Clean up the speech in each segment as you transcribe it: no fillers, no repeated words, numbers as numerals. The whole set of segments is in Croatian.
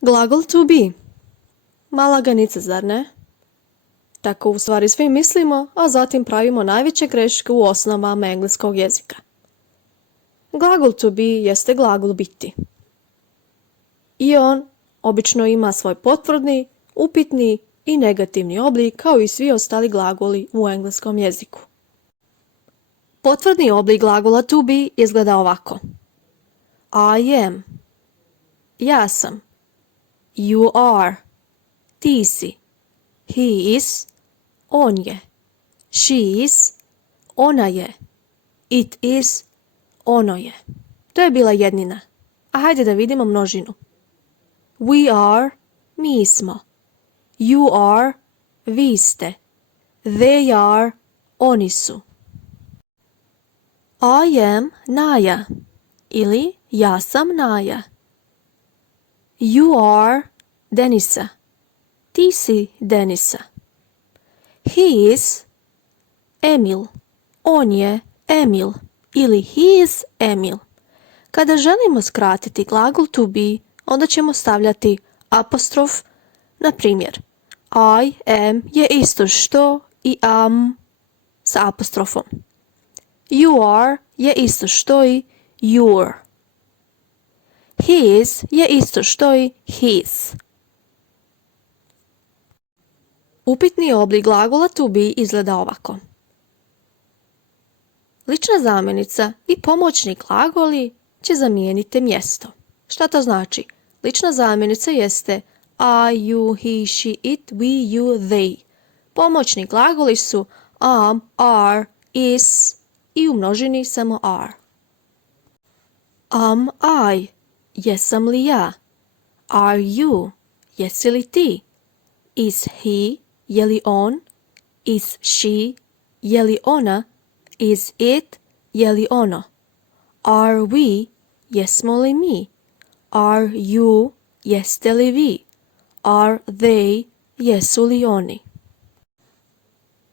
Glagol to be. Mala ganica, zar ne? Tako u stvari svi mislimo, a zatim pravimo najveće greške u osnovama engleskog jezika. Glagol to be jeste glagol biti. I on obično ima svoj potvrdni, upitni i negativni oblik kao i svi ostali glagoli u engleskom jeziku. Potvrdni oblik glagola to be izgleda ovako. I am. Ja sam. You are. Ti si. He is. On je. She is. Ona je. It is. Ono je. To je bila jednina. A hajde da vidimo množinu. We are. Mi smo. You are. Vi ste. They are. Oni su. I am Naja. Ili ja sam Naja. You are Denisa. Ti si Denisa. He is Emil. On je Emil. Ili he is Emil. Kada želimo skratiti glagol to be, onda ćemo stavljati apostrof. Na primjer, I am je isto što i am sa apostrofom. You are je isto što i your. He is je isto što i his. Upitni oblik glagola to be izgleda ovako. Lična zamjenica i pomoćni glagoli će zamijeniti mjesto. Šta to znači? Lična zamjenica jeste I, you, he, she, it, we, you, they. Pomoćni glagoli su am, are, is i u množini samo are. Am I? Jesam li ja? Are you? Jesi li ti? Is he? Je li on? Is she? Je li ona? Is it? Je li ono? Are we? Jesmo li mi? Are you? Jeste li vi? Are they? Jesu li oni?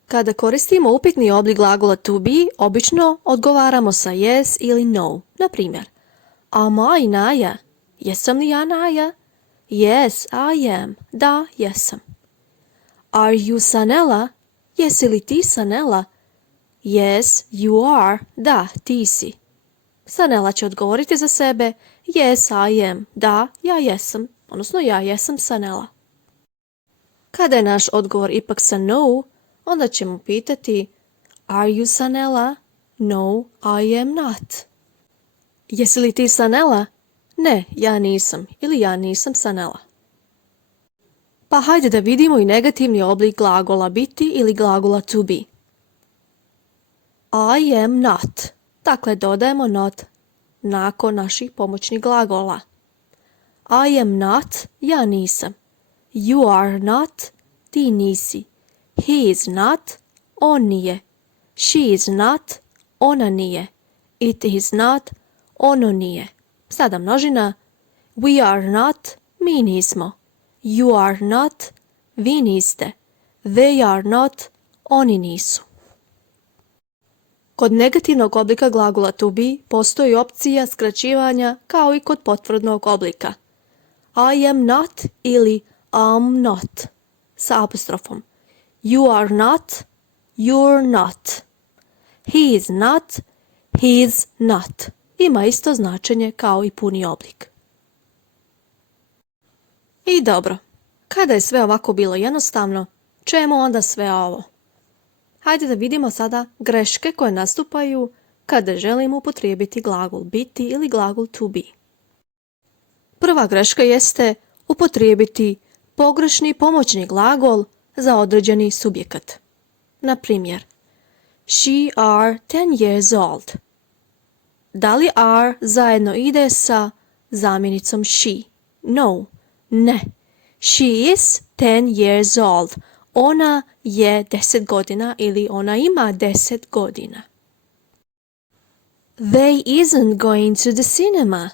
Kada koristimo upitni oblik glagola to be, obično odgovaramo sa yes ili no. Na primjer, am I Naja? Jesam li ja Naja? Yes, I am. Da, jesam. Are you Sanela? Jesi li ti Sanela? Yes, you are. Da, ti si. Sanela će odgovoriti za sebe. Yes, I am. Da, ja jesam. Odnosno, ja jesam Sanela. Kada je naš odgovor ipak sa no, onda ćemo pitati Are you Sanela? No, I am not. Jesi li ti Sanela? Ne, ja nisam. Ili ja nisam Sanela. Pa hajde da vidimo i negativni oblik glagola biti ili glagola to be. I am not. Dakle, dodajemo not nakon naših pomoćnih glagola. I am not, ja nisam. You are not, ti nisi. He is not, on nije. She is not, ona nije. It is not, ono nije. Sada množina. We are not, mi nismo. You are not, vi niste. They are not, oni nisu. Kod negativnog oblika glagola to be postoji opcija skraćivanja kao i kod potvrdnog oblika. I am not ili am not sa apostrofom. You are not, you're not. He is not, he's not. Ima isto značenje kao i puni oblik. I dobro, kada je sve ovako bilo jednostavno, čemu onda sve ovo? Hajde da vidimo sada greške koje nastupaju kada želimo upotrijebiti glagol biti ili glagol to be. Prva greška jeste upotrijebiti pogrešni pomoćni glagol za određeni subjekat. Na primjer, she are 10 years old. Da li are zajedno ide sa zamjenicom she? No, ne. She is 10 years old. Ona je 10 godina ili ona ima 10 godina. They isn't going to the cinema.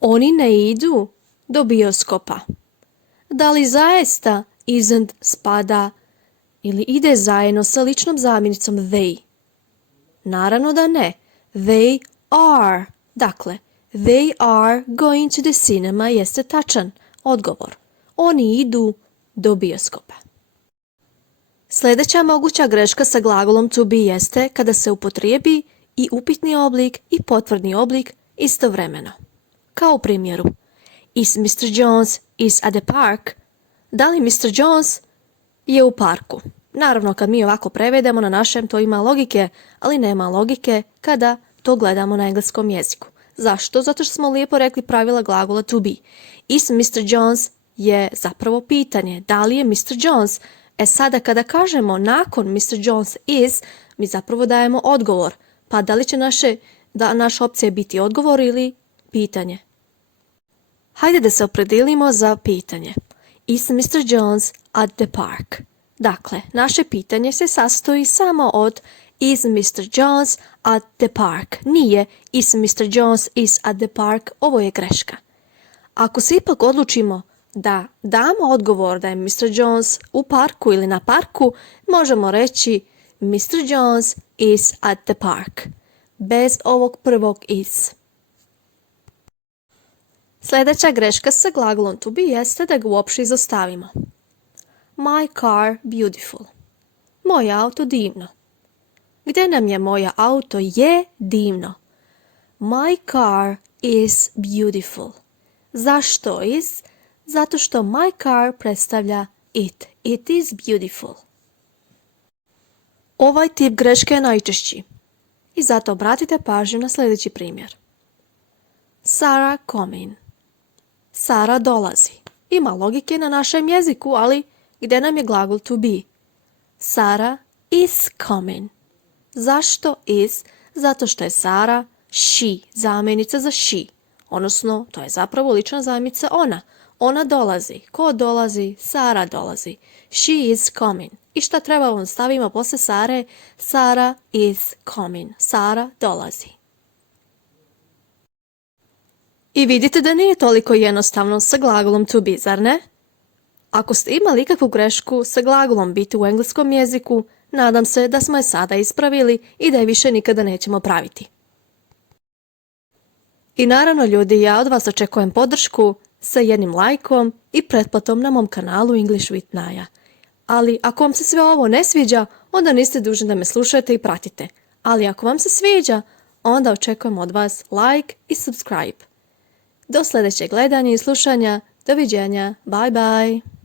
Oni ne idu do bioskopa. Da li zaista isn't spada ili ide zajedno sa ličnom zamjenicom they? Naravno da ne. They are. Dakle, They are going to the cinema jeste tačan. Odgovor. Oni idu do bioskopa. Sljedeća moguća greška sa glagolom to be jeste kada se upotrijebi i upitni oblik i potvrdni oblik istovremeno. Kao u primjeru. Is Mr. Jones is at the park? Da li Mr. Jones je u parku? Naravno, kad mi ovako prevedemo na našem, to ima logike, ali nema logike kada to gledamo na engleskom jeziku. Zašto? Zato što smo lijepo rekli pravila glagola to be. Is Mr. Jones je zapravo pitanje. Da li je Mr. Jones? Sada kada kažemo nakon Mr. Jones is, mi zapravo dajemo odgovor. Pa da li će naša opcija biti odgovor ili pitanje? Hajde da se opredijelimo za pitanje. Is Mr. Jones at the park? Dakle, naše pitanje se sastoji samo od Is Mr. Jones at the park? Nije Is Mr. Jones is at the park? Ovo je greška. Ako se ipak odlučimo da damo odgovor da je Mr. Jones u parku ili na parku, možemo reći Mr. Jones is at the park. Bez ovog prvog is. Sljedeća greška sa glagolom to be jeste da ga uopće izostavimo. My car beautiful. Moje auto divno. Gdje nam je moje auto je divno? My car is beautiful. Zašto is? Zato što my car predstavlja it. It is beautiful. Ovaj tip greške je najčešći. I zato obratite pažnju na sljedeći primjer. Sarah coming. Sara dolazi. Ima logike na našem jeziku, ali gdje nam je glagol to be? Sarah is coming. Zašto is? Zato što je Sara she, zamjenica za she. Odnosno, to je zapravo lična zamjenica ona. Ona dolazi. Ko dolazi? Sara dolazi. She is coming. I šta trebamo stavimo posle Sare? Sara is coming. Sara dolazi. I vidite da nije toliko jednostavno sa glagolom to be, zar ne? Ako ste imali ikakvu grešku sa glagolom biti u engleskom jeziku, nadam se da smo je sada ispravili i da je više nikada nećemo praviti. I naravno ljudi, ja od vas očekujem podršku sa jednim lajkom i pretplatom na mom kanalu English with Naja. Ali ako vam se sve ovo ne sviđa, onda niste dužni da me slušate i pratite. Ali ako vam se sviđa, onda očekujem od vas like i subscribe. Do sljedećeg gledanja i slušanja. Doviđenja. Bye bye.